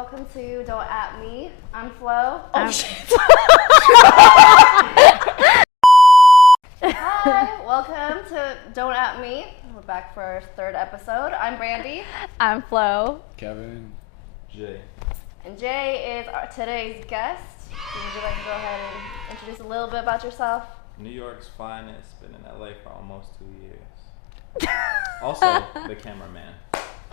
welcome to Don't At Me. I'm Flo. Oh, shit. Hi, welcome to Don't At Me. We're back for our third episode. I'm Brandy. I'm Flo. Kevin. Jay. And Jay is today's guest. Would you like to go ahead and introduce a little bit about yourself? New York's finest. Been in LA for almost 2 years. Also, the cameraman.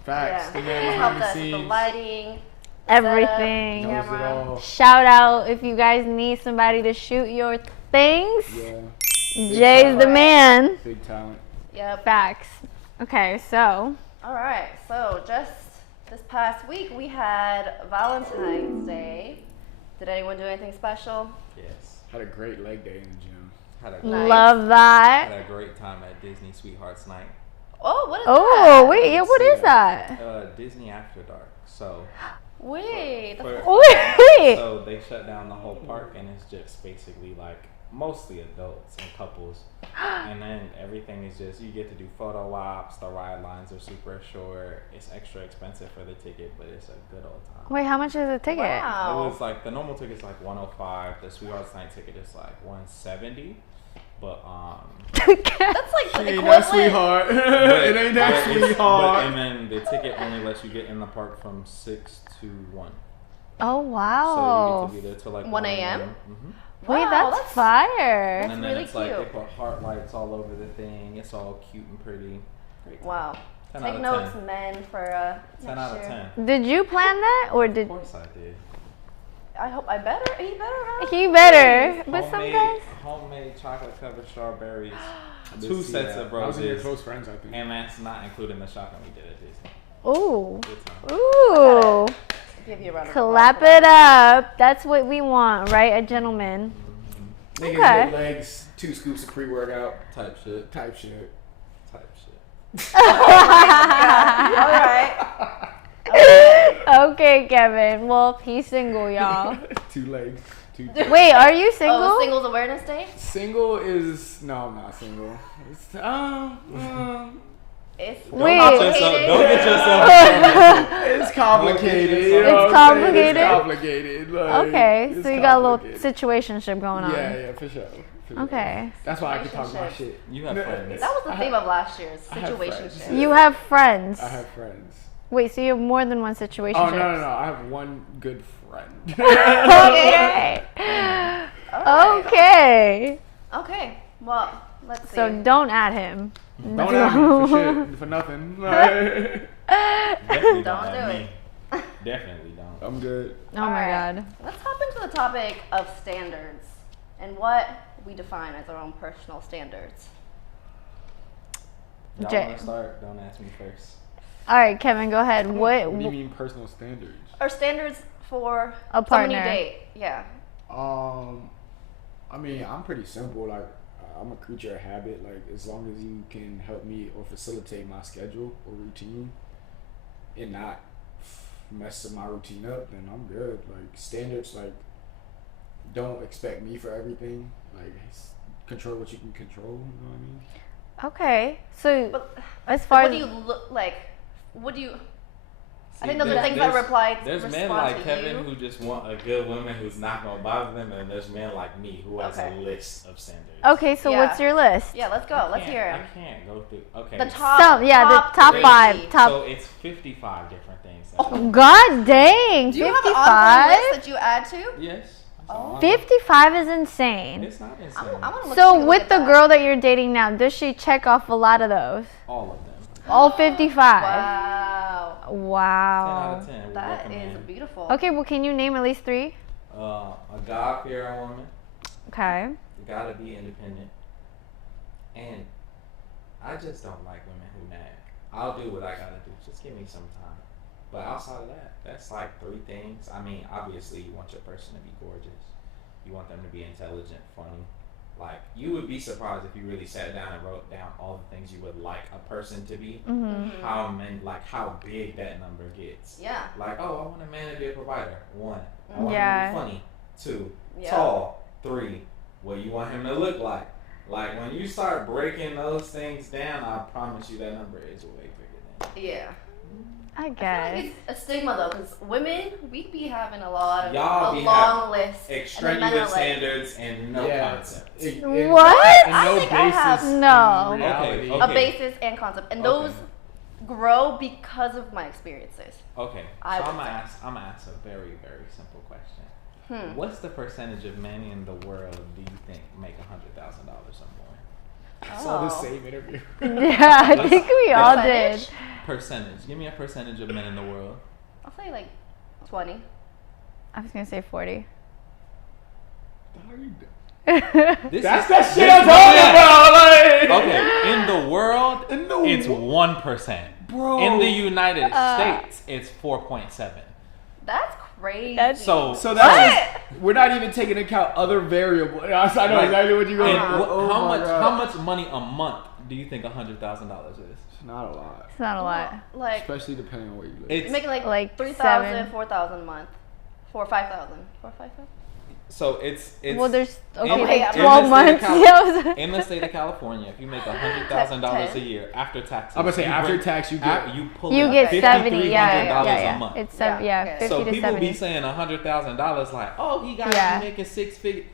Facts. The man Helped behind the us with the scenes. lighting, Everything. setup, Knows it camera. all. Shout out if you guys need somebody to shoot your things. Yeah. Jay's the talent. man. Big talent. Yep. Facts. Okay, so All right. So just this past week we had Valentine's Day. Did anyone do anything special? Yes. Had a great leg day in the gym. Had a Nice. love had that. a great time at Disney Sweethearts Night. Oh, what is Oh, that? wait, yeah, what is that? Disney After Dark. So, Wait. for- Wait. so they shut down the whole park, and it's just basically like mostly adults and couples. And then everything is just, you get to do photo ops. The ride lines are super short. It's extra expensive for the ticket, but it's a good old time. Wait, how much is a ticket? Wow. It was like the normal ticket's like 105. The Sweethearts Night ticket is like 170. But That's like She the ain't equivalent. that sweetheart. It ain't that but sweetheart. and then the ticket only lets you get in the park from 6 to 1. Oh, So you wow. get to be there till like 1 a.m.? Mm-hmm. Wait, Wow, that's fire. That's And then really it's like they cute. put heart lights all over the thing. It's all cute and pretty. Great time. Wow. 10 Take out of notes, 10. men, for 10 next out of year. 10. Did you plan that or Of did course I did. I hope he better have. he better? But some guys. Homemade chocolate covered strawberries. I did 2 see sets that. of I was in your roses. close friends, I think. And that's not including the shopping we did at Disney. Ooh. Good time. Ooh. Give you a round of Clap applause for it up. That's what we want, right? A gentleman. Niggas Okay. get legs, 2 scoops of pre-workout. Type shit. Type shit. Type shit. that. All right. Okay, Kevin. Well, he's single, y'all. 2 legs. 2 Wait, are you single? Oh, Singles Awareness Day? Single is... No, I'm not single. It's, It's Wait. Don't get yourself. it's complicated. It's you know what I'm saying? complicated? It's complicated. Like, Okay, it's so you got a little complicated. situationship going on. Yeah, for sure. For sure. Okay. That's why I can talk my Relationship. shit. You have friends. That was the theme of last year's I have friends. situationship. You have friends. I have friends. Wait, so you have more than one situation? Oh, no. I have one good friend. Okay. All right. Okay. Okay. Well, let's see. So don't add him. Don't ask me for shit, for nothing. Like, Definitely Don't don't do have it. me. Definitely don't. I'm good. Oh my Alright. god. Let's hop into the topic of standards and what we define as our own personal standards. Y'all Jay. want to start? Don't ask me first. All right, Kevin, go ahead. What do you What? mean personal standards? Our standards for A someone you partner. date. Yeah. I mean, I'm pretty simple. Like, I'm a creature of habit. Like, as long as you can help me or facilitate my schedule or routine and not mess my routine up, then I'm good. Like, standards, like, don't expect me for everything. Like, control what you can control. You know what I mean? Okay. So But as far what as do you look like? What do you? I See, think those are there- things that there's- reply. There's men respond like to Kevin you. who just want a good woman who's not gonna bother them, and there's men like me who has Okay. a list of standards. okay, so Yeah. what's your list? Yeah, let's go. Let's I hear can't- it. I can't go through. Okay. The top. Some, yeah, the top three. 5. Top. So it's 55 different things. God dang. Do you have an 55. ongoing list that you add to? Yes. Oh. 55 is insane. It's not insane. I want to look. So take a look with at the that. girl that you're dating now, does she check off a lot of those? All of them. All 55. Wow. 10 Wow. out of 10. We That is recommend. beautiful. Okay, well, can you name at least 3? A God-fearing woman. Okay. You gotta be independent. And I just don't like women who nag. I'll do what I gotta do. Just give me some time. But outside of that, that's like 3 things. I mean, obviously you want your person to be gorgeous. You want them to be intelligent, funny. Like, you would be surprised if you really sat down and wrote down all the things you would like a person to be. Mm-hmm. How big that number gets. Yeah. Like, oh, I want a man to be a provider. 1. I want Yeah. him to be funny. 2. Yeah. Tall. 3. What you want him to look like. Like, when you start breaking those things down, I promise you that number is way bigger than Yeah. I I feel guess. like it's a stigma though, because women, we be having a lot of Y'all a be long list. and then men are Extraneous like, standards and no concept. What? And I no think I have- basis. No. In reality. Okay. a basis and concept, and those grow because of my experiences. Okay, so I I'm would gonna say. ask. I'm gonna ask a very, very simple question. What's What's the percentage of men in the world do you think make $100,000 or more? I saw the same interview. Yeah, I think we all Percentage? did. Percentage. Give me a percentage of men in the world. I'll say like 20. I was gonna say 40. This That's is, that shit this I'm is talking about. Like, Okay, in the world, it's 1%. Bro. In the United States, it's 4.7. That's crazy. That's- So that's we're not even taking into account other variables. I know Right. exactly what you're going. and Oh how my much? God. How much money a month do you think $100,000 is? It's not a lot, It's not a lot. like especially depending on where you live. It's making like 7. 3,000, 4,000 a month, 4 or 5,000, 4 or 5,000. so it's Well, there's in- okay, in like the 12 months. in the state of California, if you make $100,000 a year after taxes, I'm gonna say you after bring- tax you get. you pull You in get Okay. 70. Yeah, $5,300 yeah. a month. It's Yeah, yeah, okay. 50 So to people 70. be saying $100,000 like, oh, he got Yeah. you making 6 figures.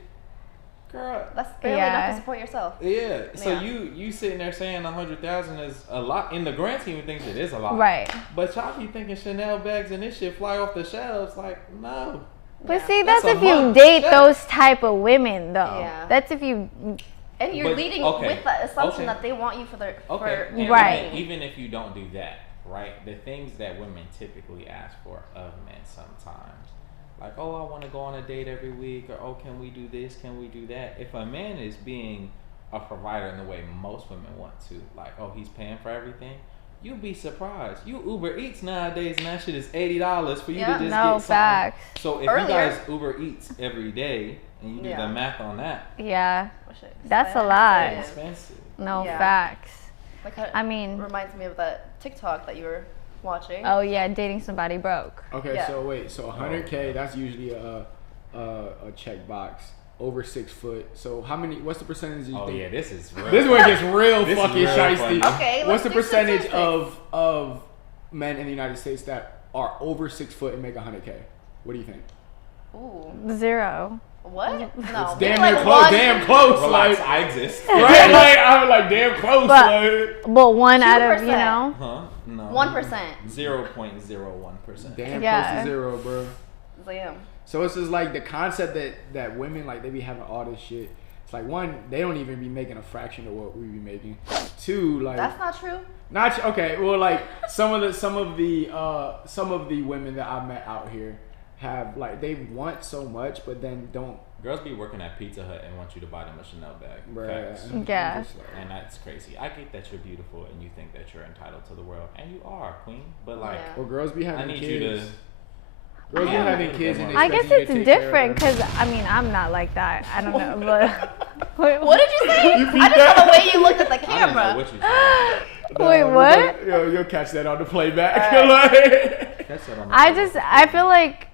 Girl, That's barely enough Yeah. to support yourself. yeah. So Yeah. you sitting there saying 100,000 is a lot in the grand scheme of things. It is a lot, Right. But y'all be thinking Chanel bags and this shit fly off the shelves. Like, no. But Yeah. see, That's that's a if you month. date Shit. those type of women, though. Yeah. That's if you. And you're But- leading okay. with the assumption Okay. that they want you for their Okay. for And Right. Even if you don't do that, right? The things that women typically ask for of men sometimes, like, oh, I want to go on a date every week, or oh, can we do this? Can we do that? If a man is being a provider in the way most women want to, like, oh, he's paying for everything, you'd be surprised. You Uber Eats nowadays, and that shit is $80 for you Yeah. to just No get something. facts. So if Earlier. you guys Uber Eats every day and you do Yeah. the math on that, Yeah. Oh, shit, That's a lot. it's expensive. expensive. No Yeah. facts. Like how, I mean- reminds me of that TikTok that you were watching. Oh yeah, dating somebody broke. Okay, Yeah. so wait, so 100K, that's usually a check box over 6 foot. So how many? What's the percentage you Oh think? yeah, this is real. This is where it gets real This is fucking real shiesty. funny. Okay, What's the let's do percentage statistics. of men in the United States that are over 6 foot and make 100K? What do you think? Ooh, 0. what? No, It's maybe damn like near close. one- Damn close. Relax, Like, I exist. right? Like I'm like damn close. But- like. But one out of 2%. Huh? No. 1%. 0.01%. Damn Yeah. close to 0, bro. Damn. So it's just like the concept that women like they be having all this shit. It's like one, they don't even be making a fraction of what we be making. Two, like That's not true. not okay. Well, like some of the women that I met out here have like they want so much, but then don't. Girls be working at Pizza Hut and want you to buy them a Chanel bag. Bruh. Facts. Yeah. Just like- And that's crazy. I get that you're beautiful and you think that you're entitled to the world, and you are, queen. But like, Yeah. Well, girls be having I need kids. you to. Girls be Yeah. having kids and they I guess expect you it's to take care of different them. because I mean I'm not like that. I don't know, but wait, What did you say? You I just saw the way you looked at the I didn't know camera. what you said. Wait, what? You'll catch that on the playback. That's Like- what I'm I feel like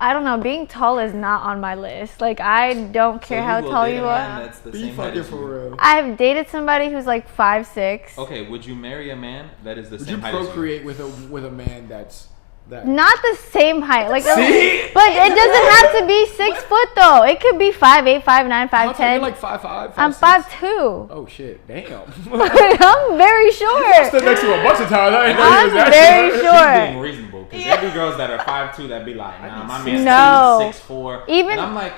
I don't know. Being tall is not on my list. Like I don't care how tall you are. That's the Be same height fucking as for you. real. I've dated somebody who's like 5'6". Okay, would you marry a man that is the Would same you height as you? procreate with a man that's that? Not the same height. Like, See? but it doesn't have to be 6 foot though. It could be 5'8", 5'9", How tall- 5'10". You're like 5'5". I'm 5'6". 5'2". Oh shit! Damn. I'm very short. Stood next to a bunch of times. I didn't know he I'm was that very short. short. She's being reasonable because there be girls that are 5'2" that be like, nah, my man's No. 6'4". Even- and I'm like,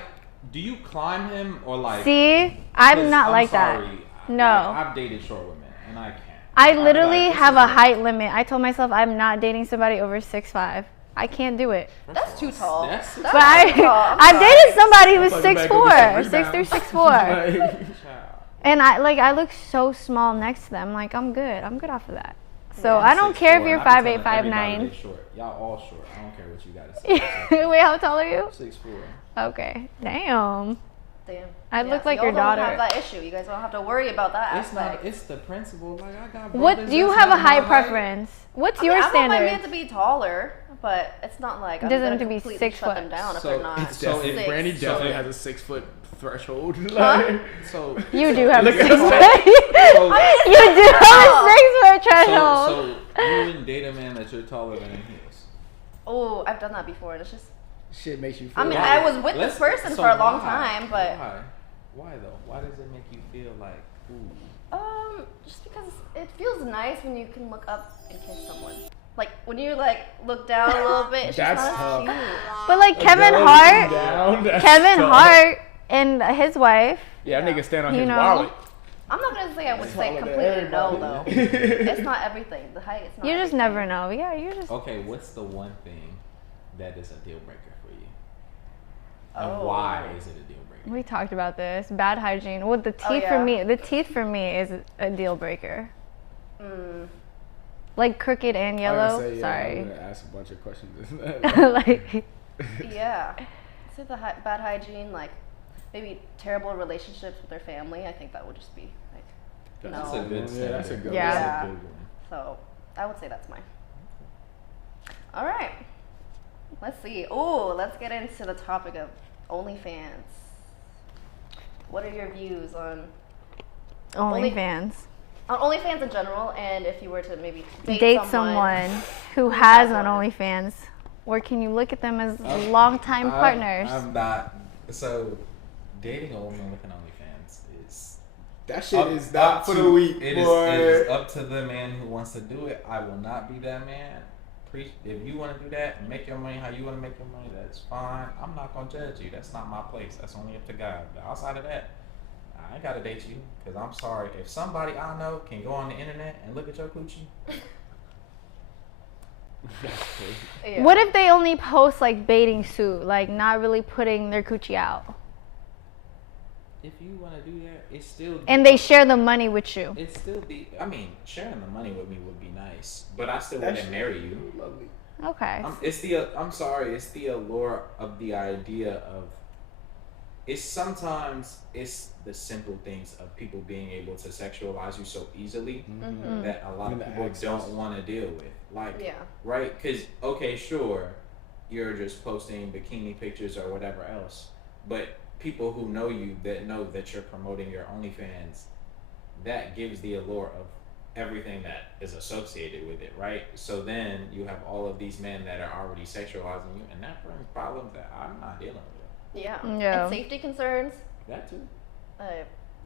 do you climb him or like? See, I'm 'cause not like that. sorry, No. I've dated short women and I can't. I I'm literally like, this have is a like- height limit. I told myself I'm not dating somebody over 6'5". I can't do it. That's too tall. That's That's But I, too tall. I'm I've sorry. dated somebody who was Fucking back 6'4", over some 6'3", rebounds. 6'4", Like, and I look so small next to them. Like I'm good off of that. So I don't care if 6'4", you're and I be 5'8", telling everybody 5'9". they short. Y'all all short. I don't care what you gotta say. Wait, how tall are you? 6'4". Okay, damn. Damn. I look like y'all your don't daughter. have that issue. You guys don't have to worry about that It's not. aspect. It's the principle. Like I got. What brothers do you that's have a not my height height. preference? What's I mean, your I want my standard? man to be taller, but it's not like I'm Doesn't gonna have to be completely 6 shut foot. them down if So they're not. it's So definitely, if- Brandy so definitely if- has a 6 foot threshold. Huh? Like, So You do have Look a at 6 her. foot. You do have a 6-foot threshold. So you wouldn't date a man that you're taller than he is? Oh, I've done that before, and it's just. Shit makes you feel. I mean, like, I was with this person for a long time, but. Why though? Why does it make you feel like, ooh? Just because it feels nice when you can look up and kiss someone. Like when you like look down a little bit, it's just That's not tough. as cute. But like Kevin Hart and his wife. Yeah, that nigga stand on his know. wallet. I'm not gonna say I would say Taller than completely no though. everybody. It's not everything. The height is not. You just everything. never know. Yeah, you just. Okay, what's the one thing that is a deal breaker for you? And Oh. why is it a deal breaker? We talked about this. Bad hygiene. Well, the teeth yeah. for me. The teeth for me is a deal breaker. Like crooked and yellow. I'm Sorry. gonna ask a bunch of questions. Like. Yeah. So the bad hygiene, like maybe terrible relationships with their family. I think that would just be like That's no. a good Yeah, that's a standard. good Yeah. That's a good one. So I would say that's mine. All right. Let's see. Oh, let's get into the topic of OnlyFans. What are your views on OnlyFans. OnlyFans in general, and if you were to maybe Date someone who has an OnlyFans, or can you look at them as longtime partners? I'm not. So, dating a woman with an OnlyFans is That shit is not for the weak, it boy. is up to the man who wants to do it. I will not be that man. If you want to do that and make your money how you want to make your money, that's fine. I'm not gonna judge you. That's not my place. That's only up to God. But outside of that, I ain't gotta date you because I'm sorry. If somebody I know can go on the internet and look at your coochie, Yeah. What if they only post like bathing suit, like not really putting their coochie out, if you want to do that, it's still and they share the money with you? It still be. I mean, sharing the money with me would be nice, but I still That wouldn't shit marry you. Lovely. Okay. I'm sorry. It's the allure of the idea of. Sometimes it's the simple things of people being able to sexualize you so easily that a lot of people don't want to deal with. Like, Yeah. right? Because okay, sure, you're just posting bikini pictures or whatever else, but people who know you that know that you're promoting your OnlyFans, that gives the allure of everything that is associated with it, right? So then you have all of these men that are already sexualizing you, and that brings problems that I'm not dealing with. Yeah. Yeah. And safety concerns. That too.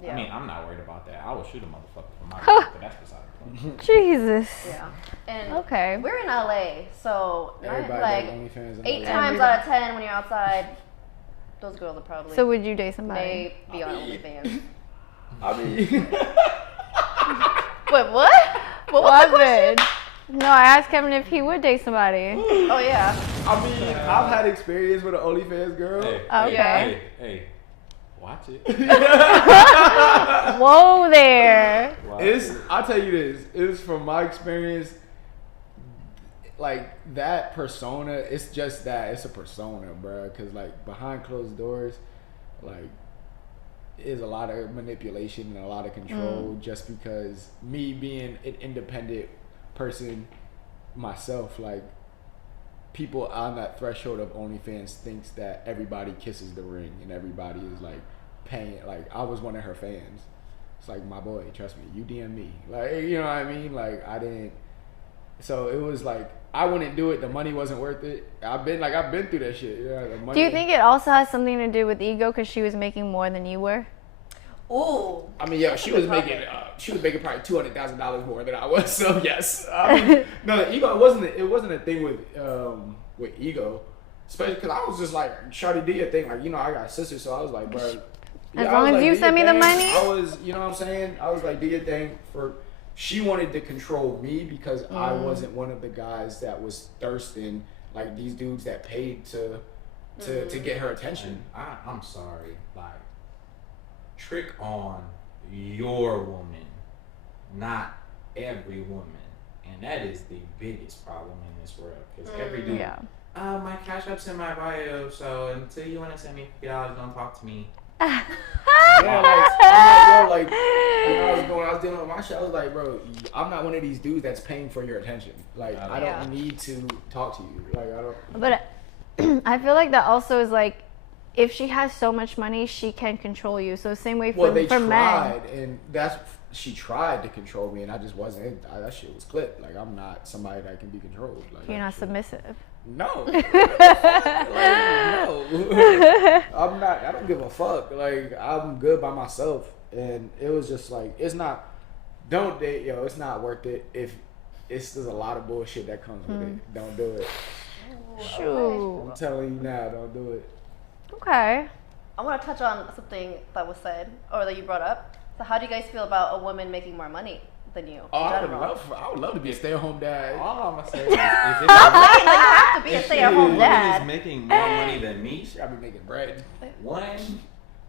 Yeah. I mean, I'm not worried about that. I will shoot a motherfucker for my life, but that's beside the point. Jesus. Yeah. And Okay. we're in LA, so Everybody like does OnlyFans in 8 LA. times out of 10 when you're outside, those girls are probably So would you date somebody? may be on OnlyFans. I mean, Wait, what? What was the question? No, I asked Kevin if he would date somebody. Oh yeah. I mean, I've had experience with an OnlyFans girl. Hey, Okay. hey, watch it. Whoa there. Watch It's. it. I'll tell you this. It's from my experience. Like that persona, it's just that. It's a persona, bro. Because like behind closed doors, like, is a lot of manipulation and a lot of control. Just because me being an independent person myself, like, people on that threshold of OnlyFans thinks that everybody kisses the ring and everybody is like paying. Like, I was one of her fans. It's like, my boy, trust me, you DM me. Like, you know what I mean? Like, I didn't. So it was like, I wouldn't do it. The money wasn't worth it. I've been through that shit. Yeah, the money. Do you think it also has something to do with ego because she was making more than you were? Ooh. I mean, yeah, she was making probably $200,000 more than I was. So yes, I mean, no, the ego it wasn't a thing with ego, especially because I was just like, shawty, do your thing. Like, you know, I got sisters, so I was like, bro. As long as you send me the money. I was, you know what I'm saying? I was like, do your thing. She wanted to control me because I wasn't one of the guys that was thirsting like these dudes that paid to get her attention. And I'm sorry, like, trick on your woman, not every woman, and that is the biggest problem in this world. Because every dude, my cash app's in my bio, so until you want to send me $50, don't talk to me. Yeah, I'm like, yo, when I was dealing with my shit, I was like, bro, I'm not one of these dudes that's paying for your attention. Like, I don't need to talk to you. Like, I don't. But I feel like that also is like, if she has so much money, she can control you. So same way for Well, they men. tried, and that's she tried to control me, and I just wasn't. That shit was clipped. Like, I'm not somebody that can be controlled. Like, You're not submissive. No. Like, no. I'm not. I don't give a fuck. Like, I'm good by myself, and it was just like, it's not. Don't date, yo. It's not worth it. If there's a lot of bullshit that comes with it. Don't do it. Shoot. I'm telling you now. Don't do it. Okay. I want to touch on something that was said or that you brought up. So, how do you guys feel about a woman making more money than you? Oh, in I general? would love to be a stay-at-home dad. All I'm gonna say is You have to be a stay-at-home is dad. making more money than me, She gotta be making bread. one,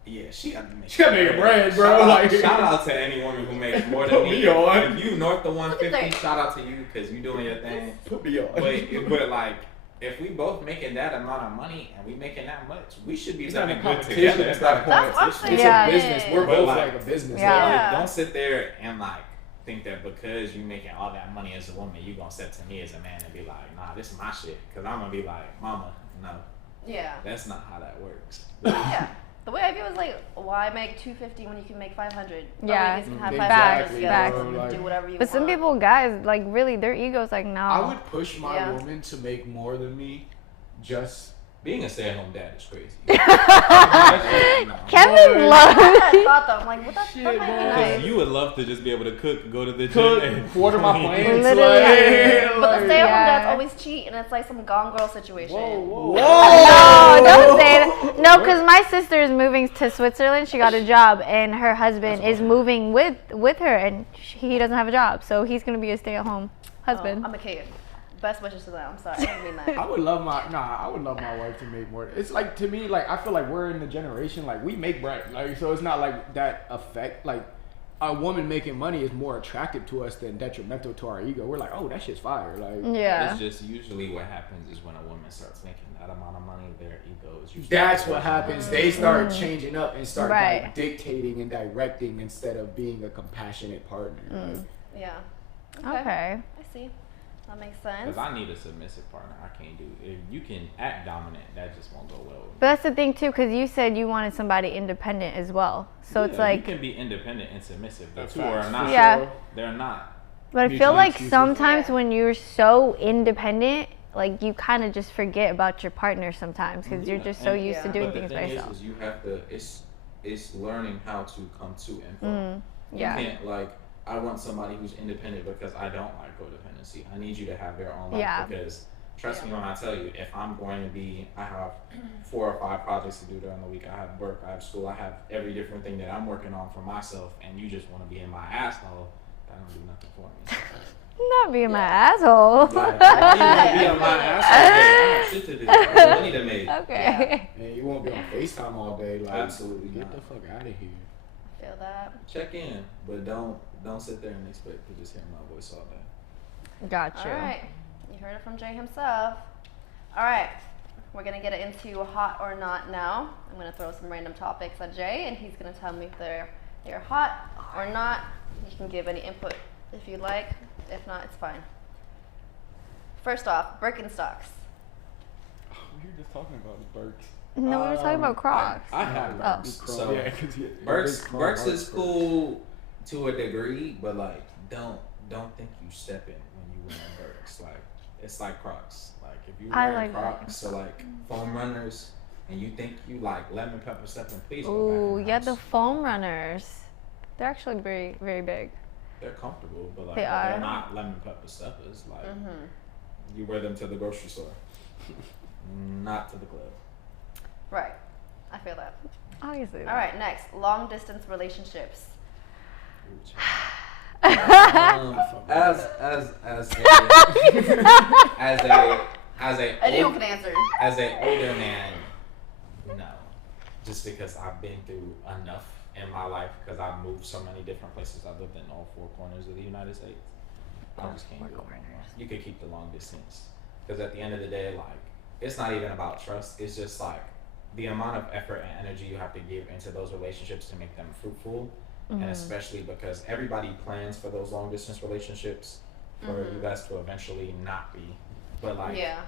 yeah, she gotta be making. She gotta make bread, bro. Shout out to any woman who makes more than Put me. me on. If you north the Look 150, at that. shout out to you because you doing your thing. Put me on. But like, if we both making that amount of money and we making that much, we should be It's not a living good competition. together. It's not a That's what I'm competition. It's saying. a business. We're But both like- like a business. Yeah. Like, Yeah. don't sit there and like think that because you making all that money as a woman, you gonna sit to me as a man and be like, nah, this is my shit. Cause I'm gonna be like, mama, no, Yeah. that's not how that works. Yeah. The way I feel is like, why make $250 when you can make $500? Yeah. Or you can have Exactly, $500 together bro, and like- do whatever you But want. some people, guys, like really, their ego's like, no. I would push my Yeah. woman to make more than me, just Being a stay-at-home dad is crazy. Kevin loves. I thought though, I'm like, what the Shit, fuck might be boy. nice? You would love to just be able to cook, go to the gym, cook, and water my plants. Literally. Like, But the stay-at-home Yeah. dads always cheat, and it's like some gone girl situation. whoa. No, don't say that. No, because my sister is moving to Switzerland. She got a job, and her husband is moving with her, and he doesn't have a job, so he's gonna be a stay-at-home husband. Oh, I'm a kid. Best wishes to them. I'm sorry, I didn't mean that. I would love my wife to make more. It's like, to me, like, I feel like we're in the generation, like, we make bread, like, so it's not like that affect, like, a woman making money is more attractive to us than detrimental to our ego. We're like, oh, that shit's fire, like, Yeah. it's just usually what happens is when a woman starts making that amount of money, their ego is usually. that's what happens. They start changing up and start Right. like, dictating and directing instead of being a compassionate partner. Like, Yeah. Okay. I see. That makes sense. Because I need a submissive partner. I can't do. If you can act dominant, that just won't go well with me. But that's the thing too, because you said you wanted somebody independent as well. So it's Yeah, like, you can be independent and submissive. The That's two are facts, not. for Yeah. sure. They're not. but I Mutually feel like exclusive. sometimes Yeah. when you're so independent, like you kind of just forget about your partner sometimes because you're Yeah, just so and- used to Yeah. doing But the things by thing yourself. is you have to. It's learning how to come to and from. Yeah. You can't like. I want somebody who's independent because I don't like codependency. I need you to have their own life Yeah. because trust me when I tell you, if I'm going to be, I have 4 or 5 projects to do during the week. I have work, I have school, I have every different thing that I'm working on for myself, and you just want to be in my asshole. That don't do nothing for me. Not being my asshole. Like, you want to be on my asshole? I have shit to do. I have money to make. Okay. And you won't be on FaceTime all day. Like, Absolutely get not. the fuck out of here. I feel that. Check in, but don't sit there and expect to just hear my voice all day. Gotcha. All right. You heard it from Jay himself. All right. We're going to get into hot or not now. I'm going to throw some random topics at Jay, and he's going to tell me if they're hot or not. You can give any input if you like. If not, it's fine. First off, Birkenstocks. We were just talking about the Birks. No, we were talking about Crocs. I have Oh. So, yeah, 'cause yeah, Burks is cool to a degree, but like don't think you stepping when you wearing Burks. Like it's like Crocs. Like if you I wearing like Crocs, so like foam runners, and you think you like lemon pepper stepping, please go back Ooh, in the yeah, house. the foam runners. They're actually very, very big. They're comfortable, but like They are. they're not lemon pepper steppers. Like you wear them to the grocery store, not to the club. Right. I feel that. Obviously. All right, next. Long distance relationships. As a Anyone can answer. as an older man, no, just because I've been through enough in my life because I've moved so many different places. I've lived in all 4 corners of the United States. I just can't do it no more. You could keep the long distance because at the end of the day, like it's not even about trust. It's just like the amount of effort and energy you have to give into those relationships to make them fruitful. And especially because everybody plans for those long distance relationships for you guys to eventually not be. But like Yeah.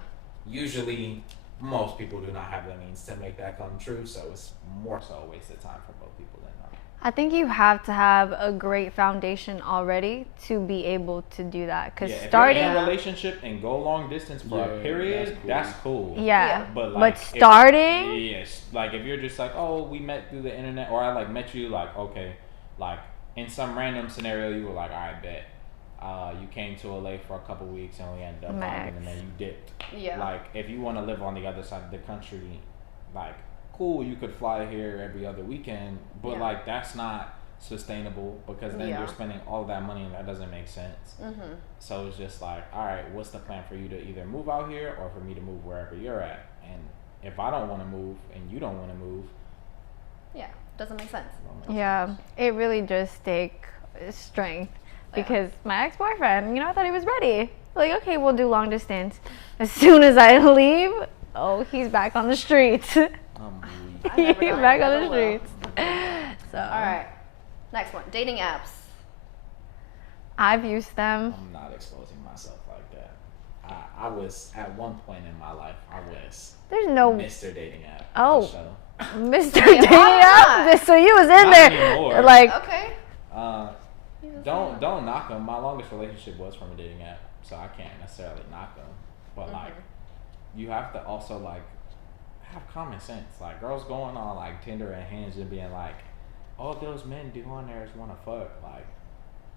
usually most people do not have the means to make that come true, so it's more so a waste of time for both people than not. I think you have to have a great foundation already to be able to do that. Because If starting, you're in a relationship and go long distance for a period, that's cool. yeah. But But starting, yes, like if you're just like, oh, we met through the internet, or I like met you, like okay, like in some random scenario, you were like, all right, bet. You came to LA for a couple weeks and we ended up talking, and then you dipped. Yeah. Like if you want to live on the other side of the country, like cool, you could fly here every other weekend, but like that's not sustainable because then you're spending all that money and that doesn't make sense. So it's just like, all right, what's the plan for you to either move out here or for me to move wherever you're at? And if I don't want to move and you don't want to move, doesn't make sense. it really just take strength. Because my ex-boyfriend, I thought he was ready. Like, okay, we'll do long distance. As soon as I leave, he's back on the streets. He's back on the streets. So. All right. Next one. Dating apps. I've used them. I'm not exposing myself like that. I was, at one point in my life, I was There's no Mr. Dating app. Oh. So. Mr. Dating app? So you was in Not there. anymore. Like, Okay. Don't knock them. My longest relationship was from a dating app, so I can't necessarily knock them. But like, you have to also like have common sense. Like girls going on like Tinder and Hinge and being like, all those men do on there is want to fuck. Like,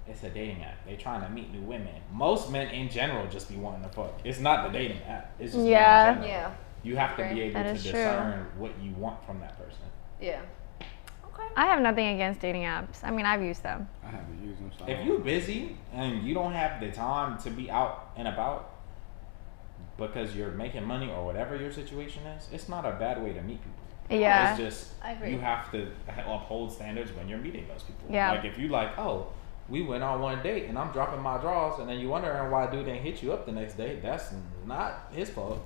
it's a dating app. They trying to meet new women. Most men in general just be wanting to fuck. It's not the dating app. It's just men in general. Yeah. You have to be able That to is true. discern what you want from that person. Yeah. Okay. I have nothing against dating apps. I mean, I've used them. I haven't used them. So If you're busy and you don't have the time to be out and about because you're making money or whatever your situation is, it's not a bad way to meet people. Yeah. It's just I agree. you have to uphold standards when you're meeting those people. Yeah. Like if you like, oh, we went on one date and I'm dropping my drawers, and then you wondering why dude didn't hit you up the next day, that's not his fault.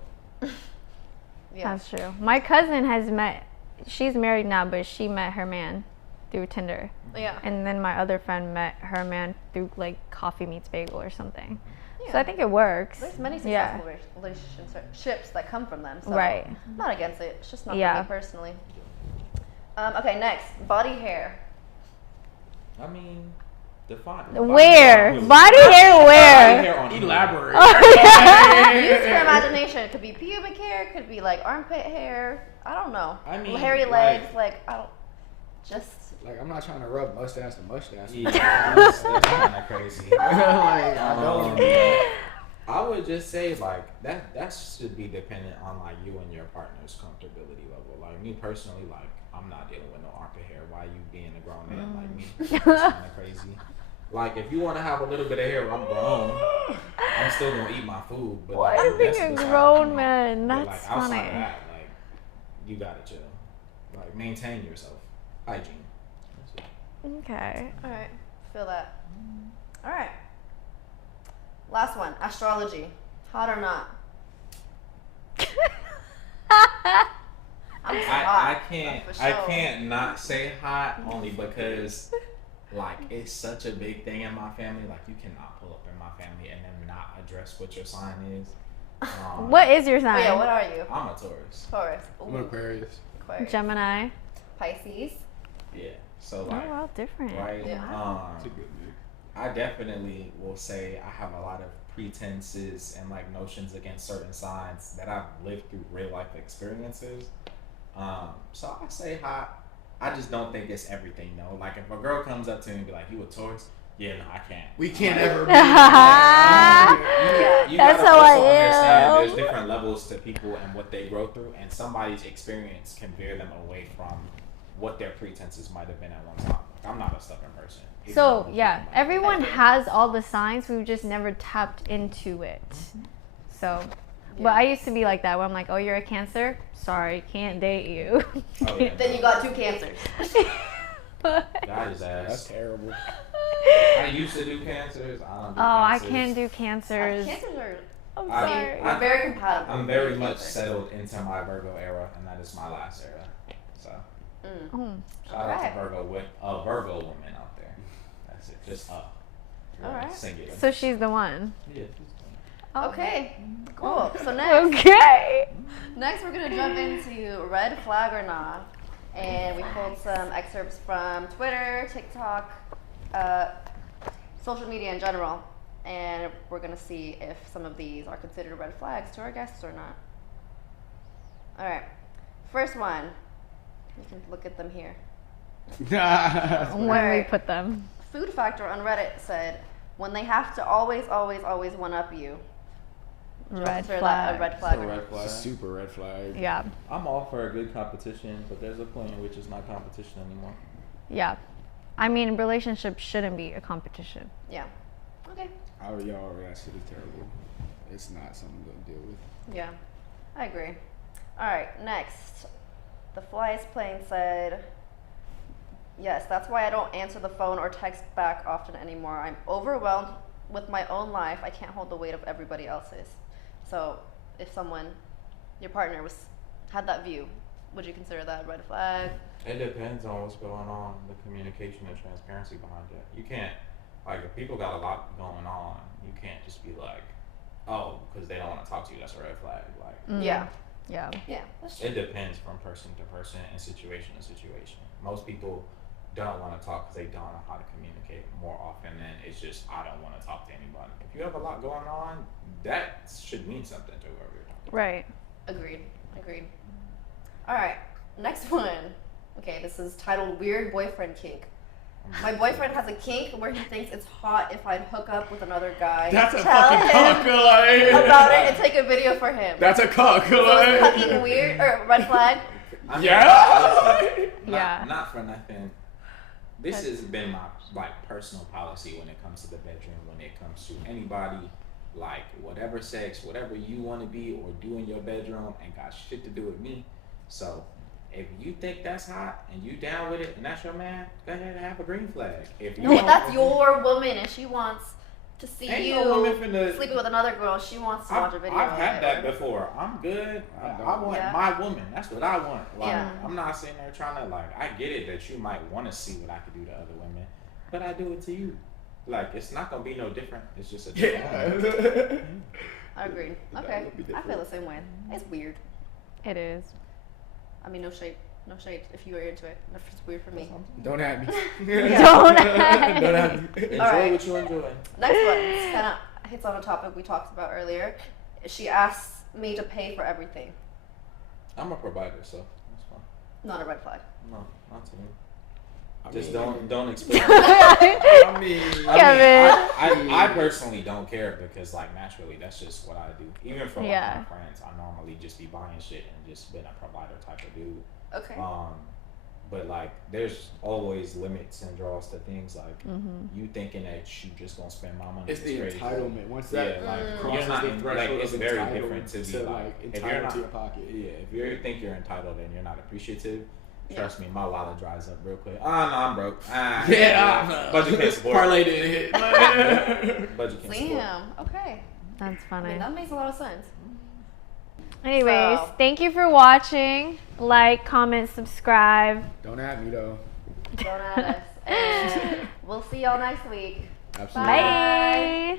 Yeah. That's true. My cousin has met, she's married now, but she met her man through Tinder. Yeah. And then my other friend met her man through like Coffee Meets Bagel or something. Yeah. So I think it works. There's many successful relationships that come from them. So Right. I'm not against it. It's just not Yeah. for me personally. Okay, next. Body hair. I mean, define Where? Body hair where? Body hair on elaborate. Use your imagination. It could be pubic hair. It could be like armpit hair. I don't know. I mean, hairy legs. Like I don't. Just. Like I'm not trying to rub mustache to mustache. Yeah, that's kind of crazy. Like I don't. I would just say like that should be dependent on like you and your partner's comfortability level. Like me personally, like I'm not dealing with no armpit hair. Why you being a grown man like me? That's kind of crazy. Like if you want to have a little bit of hair, I'm grown. I'm still gonna eat my food. But Why like, is being that's a beside the grown point. man? But, That's like, outside funny. of that, like you gotta chill. Like maintain yourself, hygiene. Okay. All right. Feel that. All right. Last one. Astrology. Hot or not? I'm I hot, can't for I sure. can't not say hot only because like it's such a big thing in my family. Like you cannot pull up in my family and then not address what your sign is. What is your Oh sign? yeah. What are you? I'm a Taurus. Taurus. I'm Aquarius. Aquarius. Gemini. Pisces. Yeah. So Oh, like well, different. right. Yeah. It's a good mix. I definitely will say I have a lot of pretenses and like notions against certain signs that I've lived through real life experiences. So I say hot. I just don't think it's everything though. Like if a girl comes up to me and be like, "You a Taurus?" Yeah, no, I can't. We can't ever be. You That's gotta how I also understand am. there's different levels to people and what they go through, and somebody's experience can veer them away from what their pretenses might have been at one time. I'm not a stubborn person. even So, though yeah, people might- everyone has all the signs. We've just never tapped into it. So, but I used to be like that where I'm like, oh, you're a Cancer? Sorry, can't date you. Oh, yeah, Then you got 2 cancers. God is That's ass. terrible. I used to do cancers. I don't do Oh, I cancers. can't do Cancers. Cancers are I'm I- sorry. we're very compatible. I'm very much Cancer. settled into my Virgo era, and that is my last era. So, Oh. shout out Alright. to Virgo woman out there. That's it. Just up. Alright. Singular. So she's the one. Yeah. Okay. Cool. So next, Okay. next we're gonna jump into red flag or not. and we pulled some excerpts from Twitter, TikTok, social media in general, and we're gonna see if some of these are considered red flags to our guests or not. All right, first one. You can look at them here. When we put them. Food Factor on Reddit said, when they have to always one up you. Do you Red consider flag. that a red flag? It's a red It's flag. a super red flag. Yeah. I'm all for a good competition, but there's a point in which it's not competition anymore. Yeah. I mean, relationships shouldn't be a competition. Yeah. Okay. Y'all, that shit is terrible. It's not something to deal with. Yeah, I agree. All right, next. The Flyest Plane said, yes, that's why I don't answer the phone or text back often anymore. I'm overwhelmed with my own life. I can't hold the weight of everybody else's. So if someone, your partner had that view, would you consider that a red flag? It depends on what's going on, the communication and transparency behind it. You can't, like, if people got a lot going on, you can't just be like, oh, because they don't want to talk to you, that's a red flag. Like, Yeah. Yeah. Yeah, that's true. it depends from person to person and situation to situation. Most people don't want to talk because they don't know how to communicate more often than it's just, I don't want to talk to anybody. If you have a lot going on, that should mean something to whoever you're talking to. Right. Agreed. All right, next one. Okay, this is titled Weird Boyfriend Kink. My boyfriend has a kink where he thinks it's hot if I'd hook up with another guy. That's a Tell fucking him cuck, like. about it and take a video for him. That's a cuck, So is like. cucking weird or red flag? I mean, Yeah. listen, Yeah. Not for nothing. This has been my personal policy when it comes to the bedroom, when it comes to anybody, like whatever sex, whatever you want to be or do in your bedroom, and got shit to do with me. So if you think that's hot and you down with it and that's your man, go ahead and have a green flag. If you No, but don't- that's your woman and she wants to see Ain't you no woman finna- sleeping with another girl. She wants to watch a video. I've of had it, that or- before. I'm good. I want Yeah. my woman. That's what I want. Like, Yeah. I'm not sitting there trying to I get it that you might want to see what I could do to other women, but I do it to you. Like, it's not gonna be no different. It's just a different woman. Yeah. I agreed. That Okay, would be I feel different. the same way. It's weird. It is. I mean, no shade if you are into it. If it's weird for me. Don't at me. Don't at Don't at me. Enjoy Alright. what you enjoy. Next one. This kind of hits on a topic we talked about earlier. She asks me to pay for everything. I'm a provider, so that's fine. Not a red flag. No, not to me. I Just mean, don't expect. I mean, Kevin. I personally don't care because, naturally, that's just what I do. Even for Yeah. my friends, I normally just be buying shit and just being a provider type of dude. Okay. But there's always limits and draws to things. Mm-hmm. You thinking that you just gonna spend my money. it's the crazy. entitlement. Once Yeah, that Mm. crosses you're not the in, threshold it's of very entitled different to be if you're entitled not, to your pocket. Yeah, if you think you're entitled and you're not appreciative, Yeah. trust me, my wallet dries up real quick. No, I'm broke. Budget can't support. Parlay didn't hit. Budget can't support. Damn. Okay. That's I funny. mean, that makes a lot of sense. Anyways, So- thank you for watching. Like, comment, subscribe. Don't at me though. Don't at us. And we'll see y'all next week. Absolutely. Bye.